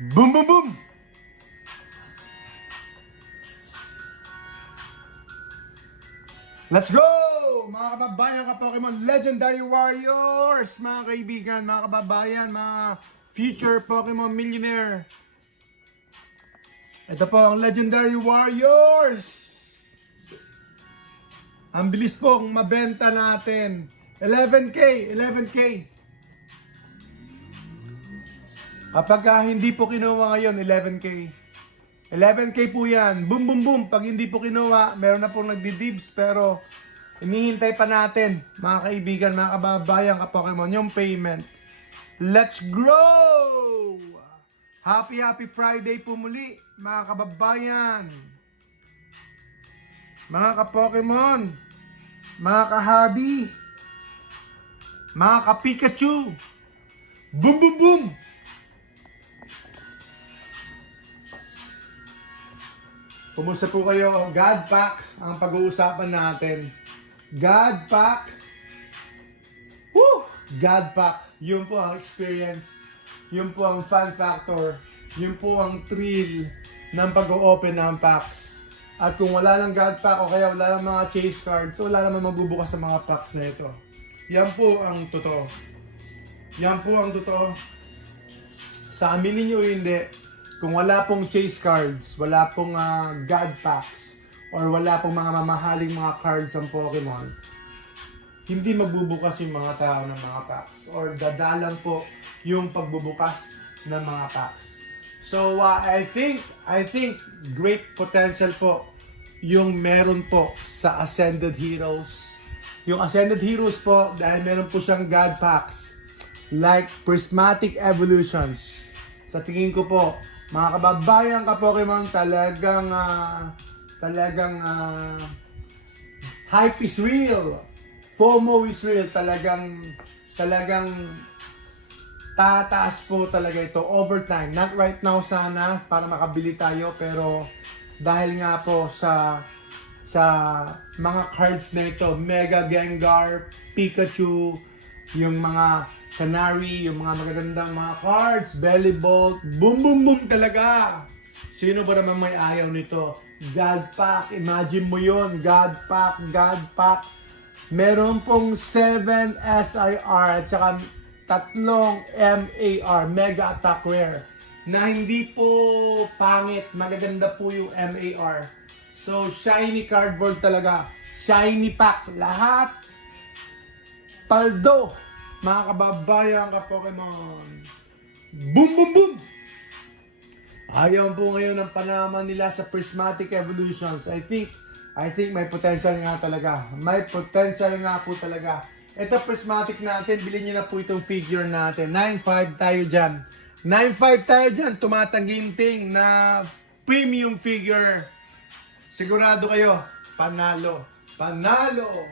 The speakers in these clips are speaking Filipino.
Boom, boom, boom! Let's go! Mga kababayan, ka-Pokemon Legendary Warriors! Mga kaibigan, mga kababayan, mga future Pokemon Millionaire. Ito po ang Legendary Warriors! Ang bilis pong mabenta natin. 11K! 11K! Kapag hindi po kinuha ngayon, 11K. 11K po yan. Boom, boom, boom. Pag hindi po kinuha, meron na pong nagdi-dibs. Pero, inihintay pa natin, mga kaibigan, mga kababayan, ka-Pokemon, yung payment. Let's grow! Happy Friday po muli, mga kababayan. Mga ka-Pokemon, mga ka-Hobby, mga ka-Pikachu. Boom, boom, boom! Kumusta po kayo? God Pack ang pag-uusapan natin. God Pack. Woo! God Pack. Yun po ang experience. Yun po ang fun factor. Yun po ang thrill ng pag-open ng packs. At kung wala lang God Pack o kaya wala lang mga chase cards, wala naman magbubukas sa mga packs na ito. Yan po ang totoo. Yan po ang totoo. Sa aminin nyo hindi. Kung wala pong chase cards, wala pong God Packs, or wala pong mga mamahaling mga cards ng Pokemon, hindi magbubukas yung mga tao ng mga packs, or dadalang po yung pagbubukas ng mga packs. So, I think great potential po yung meron po sa Ascended Heroes. Yung Ascended Heroes po, dahil meron po siyang God Packs, like Prismatic Evolutions. Sa tingin ko po, mga kababayan ka-Pokemon, talagang hype is real. FOMO is real. Talagang tataas po talaga ito over time. Not right now sana para makabili tayo, pero dahil nga po sa mga cards na ito, Mega Gengar, Pikachu, yung mga Canary, yung mga magagandang mga cards, Bellibolt, boom boom boom talaga. Sino ba naman may ayaw nito? God Pack, imagine mo yon, God Pack, God Pack. Meron pong 7 SIR at saka 3 MAR, Mega Attack Rare, na hindi po pangit, magaganda po yung MAR. So, shiny cardboard talaga, shiny pack, lahat paldo. Mga kababayan ka-Pokemon. Boom, boom, boom! Ayaw po ngayon ng panama nila sa Prismatic Evolutions. I think may potential nga talaga. May potential nga po talaga. Ito Prismatic natin, bilhin nyo na po itong figure natin. 9.5 tayo dyan. 9.5 tayo dyan. Tumatangginting na premium figure. Sigurado kayo, panalo. Panalo!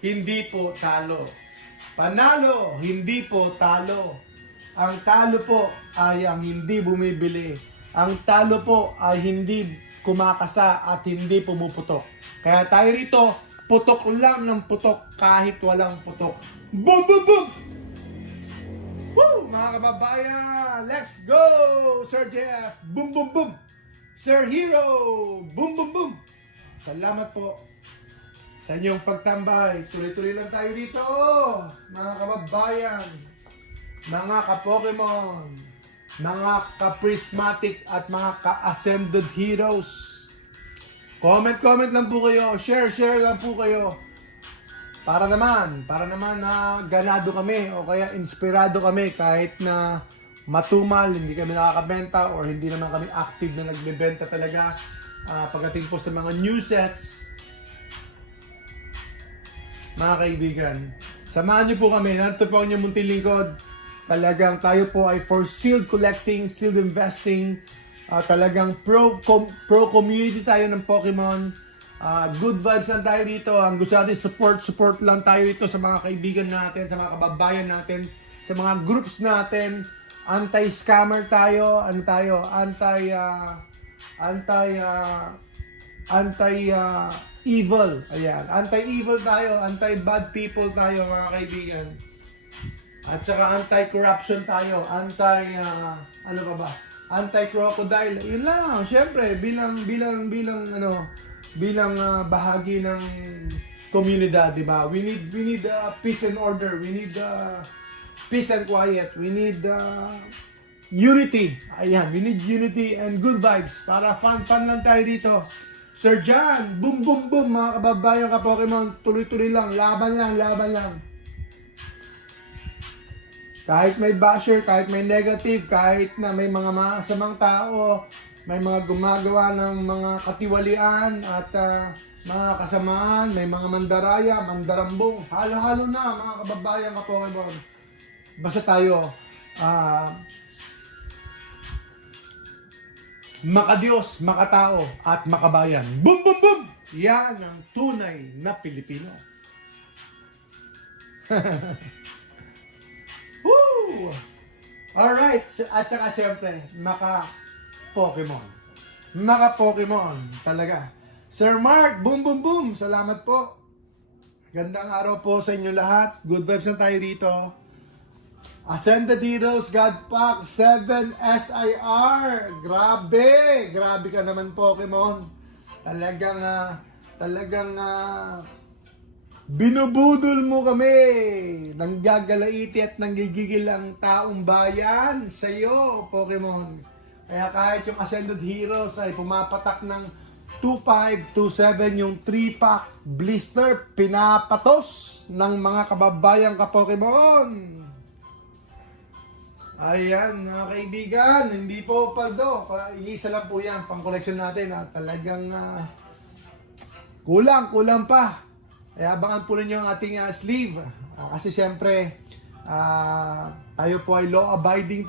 Hindi po talo. Panalo, hindi po talo. Ang talo po ay ang hindi bumibili. Ang talo po ay hindi kumakasa at hindi pumuputok. Kaya tayo rito, putok lang ng putok kahit walang putok. Boom, boom, boom! Woo! Mga kababayan, let's go! Sir Jeff, boom, boom, boom! Sir Hero, boom, boom, boom! Salamat po sa inyong pagtambay. Tuloy-tuloy lang tayo dito, mga kababayan, mga ka-Pokemon, mga ka-Prismatic at mga ka-Ascended Heroes. Comment lang po kayo, share lang po kayo. Para naman na ganado kami o kaya inspirado kami kahit na matumal, hindi kami nakakabenta or hindi naman kami active na nagbebenta talaga. Pagdating po sa mga new sets, mga kaibigan, samahan niyo po kami. Nandito po ang inyong munting lingkod. Talagang tayo po ay for sealed collecting, sealed investing. Talagang pro community tayo ng Pokemon. Good vibes lang tayo dito. Ang gusto natin, support lang tayo dito sa mga kaibigan natin, sa mga kababayan natin, sa mga groups natin. Anti-scammer tayo. Ano tayo? Anti-evil. Ayan. Anti-evil tayo. Anti-bad people tayo, mga kaibigan. At saka anti-corruption tayo. Ano pa ba? anti-crocodile. Yun lang, syempre, bilang bahagi ng komunidad, di ba? We need peace and order. We need peace and quiet. We need unity. Ayan, we need unity and good vibes para fun lang tayo dito. Sir John, boom boom boom mga kababayan ka Pokemon, tuloy-tuloy lang, laban lang. Kahit may basher, kahit may negative, kahit na may mga masamang tao, may mga gumagawa ng mga katiwalian at mga kasamaan, may mga mandaraya, mandarambong, halo-halo na mga kababayan ka Pokemon. Basta tayo, makadiyos, makatao, at makabayan. Boom, boom, boom! Yan ang tunay na Pilipino. Woo! Alright, at saka syempre, maka-Pokemon. Maka-Pokemon, talaga. Sir Mark, boom, boom, boom! Salamat po. Gandang araw po sa inyo lahat. Good vibes na tayo dito. Ascended Heroes, God Pack, 7 SIR. Grabe ka naman Pokemon. Talagang binubudol mo kami. Nanggagalaiti at nanggigigil ang taong bayan sa iyo, Pokemon. Kaya kahit yung Ascended Heroes ay pumapatak ng 2.5, 2.7 yung 3-pack blister, pinapatos ng mga kababayang ka Pokemon. Ayan, mga kaibigan, hindi po paldo. Iisa lang po yan, pang collection natin. Talagang kulang pa. Kaya abangan po ninyo ang ating sleeve. Kasi syempre, tayo po ay law-abiding.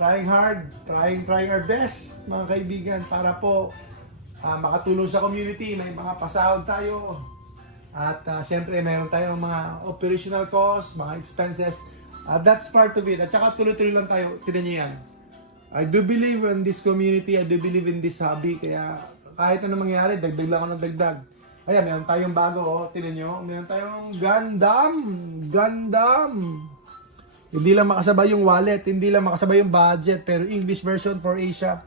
Trying hard, trying our best, mga kaibigan, para po makatulong sa community. May mga pasahod tayo. At syempre, mayroon tayong mga operational costs, mga expenses. That's part of it. At saka tuloy-tuloy lang tayo. Tignan nyo yan. I do believe in this community. I do believe in this hobby. Kaya kahit ano mangyari, dagdag lang ako ng dagdag. Ayan, meron tayong bago. Oh. Tignan nyo. Meron tayong Gundam. Hindi lang makasabay yung wallet. Hindi lang makasabay yung budget. Pero English version for Asia.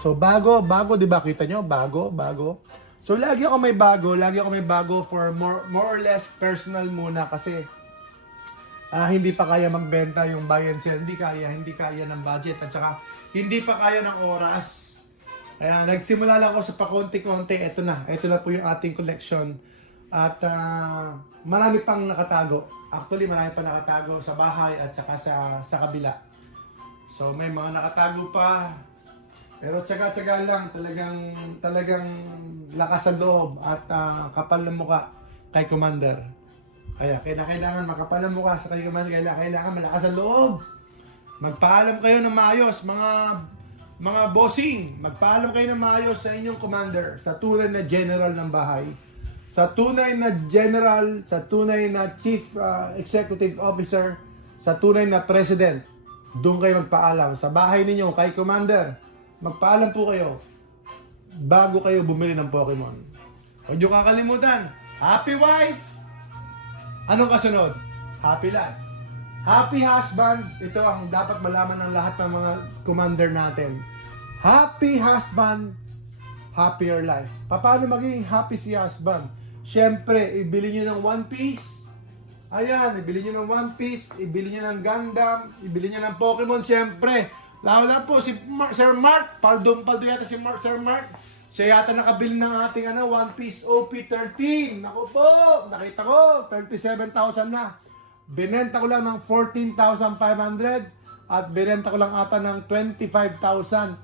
So bago. Di ba? Kita nyo? Bago. So lagi ako may bago for more or less personal muna. Kasi hindi pa kaya magbenta yung buy and sell. Hindi kaya ng budget. At saka, hindi pa kaya ng oras. Kaya nagsimula lang ako sa pakonti-konti. Ito na po yung ating collection. At marami pang nakatago. Actually, marami pang nakatago sa bahay at saka sa kabila. So, may mga nakatago pa. Pero tsaga-tsaga lang. Talagang lakas sa loob at kapal ng muka kay Commander. Kaya kailangan makapal ang mukha sa kayo man, kailangan malakas ang loob. Magpaalam kayo ng maayos, mga bossing. Magpaalam kayo ng maayos sa inyong commander, sa tunay na general ng bahay. Sa tunay na general, sa tunay na chief executive officer, sa tunay na president. Doon kayo magpaalam. Sa bahay ninyo, kay commander, magpaalam po kayo bago kayo bumili ng Pokemon. Huwag niyo kakalimutan, happy wife! Anong kasunod? Happy life. Happy husband. Ito ang dapat malaman ng lahat ng mga commander natin. Happy husband, happier life. Paano maging happy si husband? Siyempre, ibili nyo ng One Piece. Ayan, ibili nyo ng One Piece, ibili nyo ng Gundam, ibili nyo ng Pokemon, siyempre. Lalo po si Sir Mark. Paldo yata si Sir Mark. Siya yata nakabili ng ating One Piece OP13. Naku po, nakita ko, 37,000 na. Binenta ko lang ng 14,500 at binenta ko lang ata ng 25,000.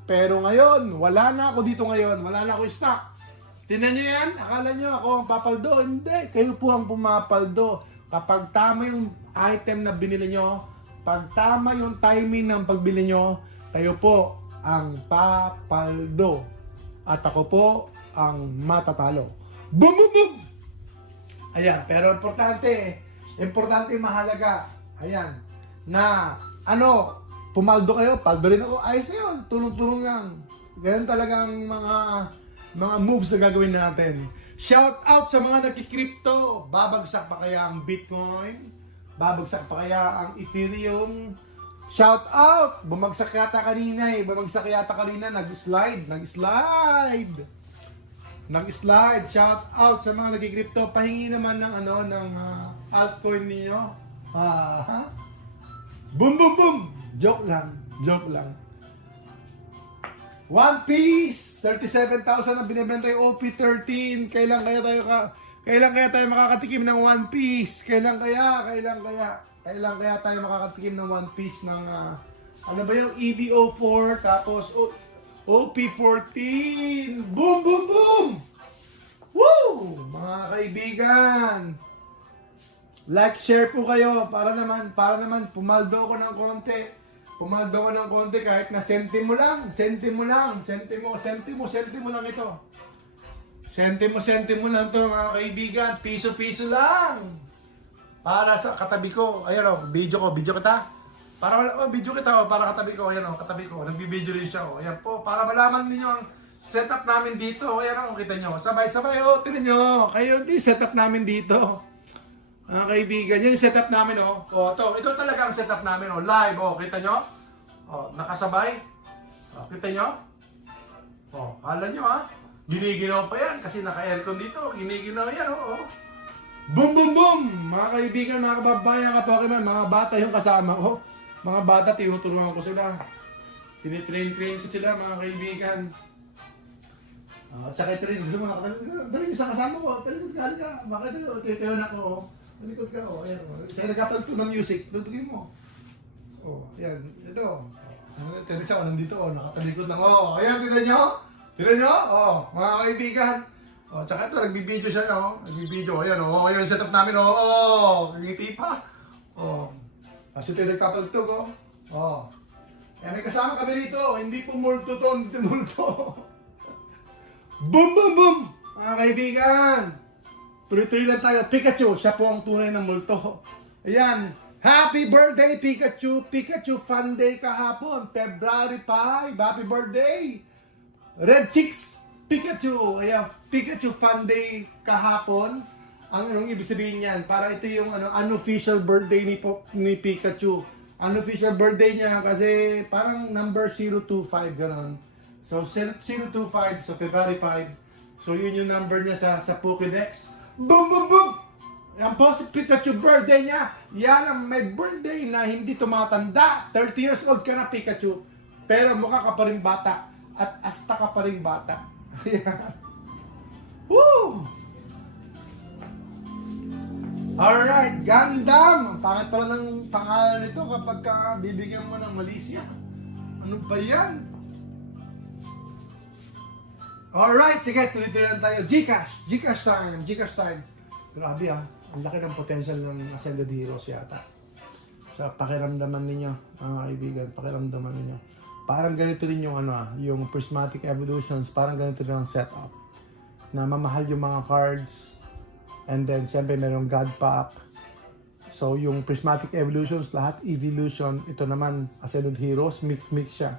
Pero ngayon, wala na ako dito ngayon. Wala na ako stock. Tingnan nyo yan? Akala nyo ako ang papaldo? Hindi, kayo po ang pumapaldo. Kapag tama yung item na binili nyo, pag tama yung timing ng pagbili nyo, kayo po ang papaldo. At ako po ang matatalo. Boom, boom, boom! Ayan, pero importante mahalaga. Ayan, na pumaldo kayo, paldo rin ako, ayos na yun, tulong-tulong lang. Ganyan talagang mga moves na gagawin natin. Shout out sa mga nagki-crypto. Babagsak pa kaya ang Bitcoin? Babagsak pa kaya ang Ethereum? Shout out! Bumagsak yata kanina eh. Bumagsak yata kanina. Nag-slide. Shout out sa mga nag-crypto. Pahingi naman ng altcoin niyo. Boom, boom, boom! Joke lang. One Piece! 37,000 ang binibenta yung OP13. Kailan kaya tayo makakatikim ng One Piece? Kailan kaya tayo makakatikim ng One Piece ng ano ba yung EBO4 tapos OP14. Boom, boom, boom! Woo! Mga kaibigan, like, share po kayo para naman pumaldo ko ng konti. Kahit na sentimo lang ito. Sentimo lang to mga kaibigan. Piso-piso lang. Para sa katabi ko. Ayan o, video kita. Para katabi ko. Ayan o, katabi ko. Nagbibideo rin siya o. Ayan po, para malaman niyo ang setup namin dito. Ayan o, kita nyo. Sabay-sabay o, tinan nyo. Kayo yung setup namin dito. Mga kaibigan, yan yung setup namin o. Ito talaga ang setup namin o. Live o, kita nyo? O, nakasabay. O, kita nyo? O, kala nyo ha? Giniginaw pa yan kasi naka-aircon dito. Giniginaw yan o. Boom, boom, boom! Mga kaibigan, mga kababayan, ka-Pokemon, mga bata yung kasama ko. Mga bata, tinuturuan ko sila. Tinitrain ko sila, mga kaibigan. Tsaka ito rin, gusto mo dali yung isang kasama ko. Talikod ka. Bakit ito? Titayo na ko. Talikod ka. Ayan. Siya nagkapalto ng music. Tutugin mo. Ayan. Ito. Teresa, nandito. Nakatalikod lang. Ayan, tinan nyo. Mga kaibigan. Tsaka ito, nagbibideo siya. Nagbibideo. Ayan, ayan yung setup namin. Nagiti pa. Kasi ito nagkapalto. Ayan, may kasama kami rito. Hindi po multo to. Hindi multo. Boom, boom, boom! Mga kaibigan, tuloy-tuloy lang tayo. Pikachu, siya po ang tunay ng multo. Ayan, happy birthday Pikachu! Pikachu Fun Day kahapon, February 5. Happy birthday! Red Chicks Pikachu! Ayan, Pikachu Fun Day kahapon. Anong ibig sabihin niyan? Para ito yung unofficial birthday ni Pikachu. Unofficial birthday niya kasi parang number 025 gano'n. So, 025, so February 5. So, yun yung number niya sa Pokédex. Boom, boom, boom! Yan po si Pikachu birthday niya. Yan ang may birthday na hindi tumatanda. 30 years old ka na, Pikachu. Pero mukha ka pa rin bata. At asta ka pa rin bata. Woo! Alright, Gundam! Ang pangit pala ng pangalan nito kapag bibigyan mo ng Malaysia. Ano ba yan? Alright, sige, tuloy-tuloy lang tayo. Gcash time. Grabe ang laki ng potential ng Ascended Heroes yata. Sa pakiramdaman ninyo, mga kaibigan, Parang ganito rin yung yung Prismatic Evolutions, parang ganito rin ang setup. Na mamahal yung mga cards, and then siyempre merong God Pack. So yung Prismatic Evolutions, lahat Evolution, ito naman Ascended Heroes, mix siya.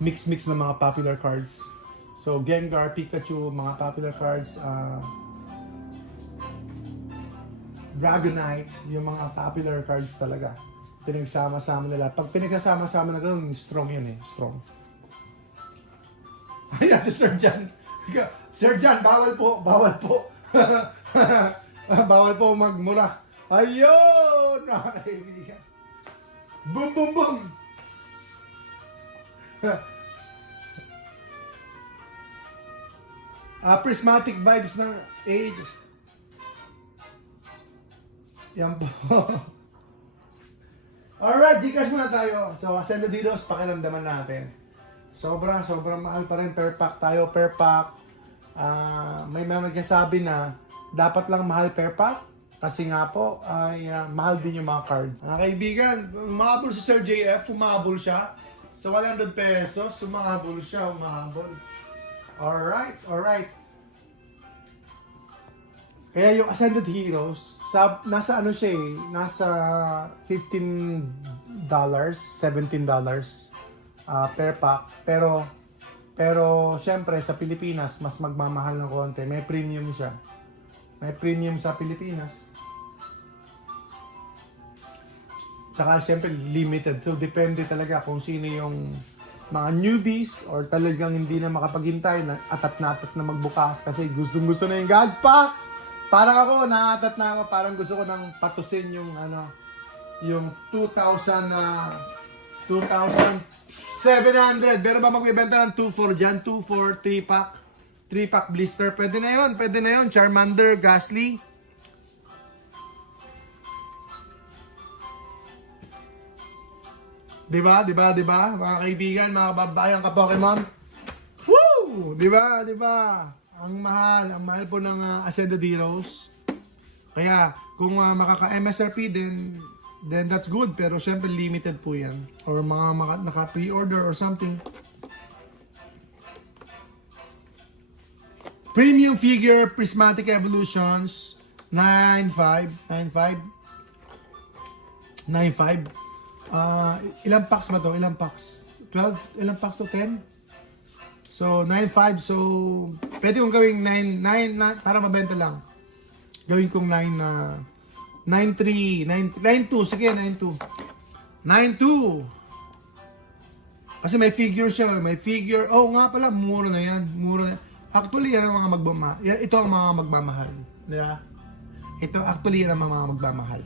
Mix ng mga popular cards. So, Gengar, Pikachu, mga popular cards, Dragonite, yung mga popular cards talaga. Pinagsama-sama nila. Pag pinagsama-sama na gano'n, strong yun strong. Ayan si Sir Jan. Sir Jan, bawal po. Bawal po magmura. Ayun! Boom, boom, boom! Prismatic vibes ng age. Yan po. Alright, Gcash muna tayo. So, Ascended Heroes, pakiramdaman natin. Sobrang mahal pa rin per pack tayo. Per pack, may mga nagsasabi na dapat lang mahal per pack. Kasi nga po, ay mahal din yung mga cards. Mga kaibigan, umabol si Sir JF, umabol siya. Sa 100 pesos, umabol siya. Alright. Kaya yung Ascended Heroes, nasa nasa $15, $17 per pack. Pero syempre sa Pilipinas, mas magmamahal ng konti. May premium siya. May premium sa Pilipinas. Tsaka syempre limited. So depende talaga kung sino yung mga newbies or talagang hindi na makapaghintay, na atat na magbukas kasi gusto na yung God Pack. Parang ako, naatat na ako, parang gusto ko nang patusin yung yung 2,700. Pero ba magbibenta ng 2-4 dyan? 2-4, 3-pack? 3-pack blister. Pwede na yun. Charmander, Ghastly. Diba? Mga kaibigan, mga kababayan ka Pokemon. Woo! Diba? Ang mahal po ng Ascended Heroes. Kaya, kung makaka-MSRP then that's good. Pero syempre limited po yan. Or mga naka-pre-order or something. Premium figure, Prismatic Evolutions, 9.5. Ilang packs ba to? 12? Ilang packs to? 10? So, 9.5. So, pwede kong gawing 9 para mabenta lang. Gawin kong 9.3, 9.2. Sige, 9.2. 9.2. Kasi may figure siya. Oh, nga pala, mura na yan. Actually, yan ang mga magmamahal. Ito ang mga magmamahal. Diba? Ito, actually, yan ang mga magmamahal.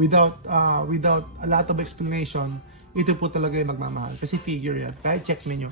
Without a lot of explanation, ito po talaga yung magmamahal. Kasi figure yan. Kahit check ninyo.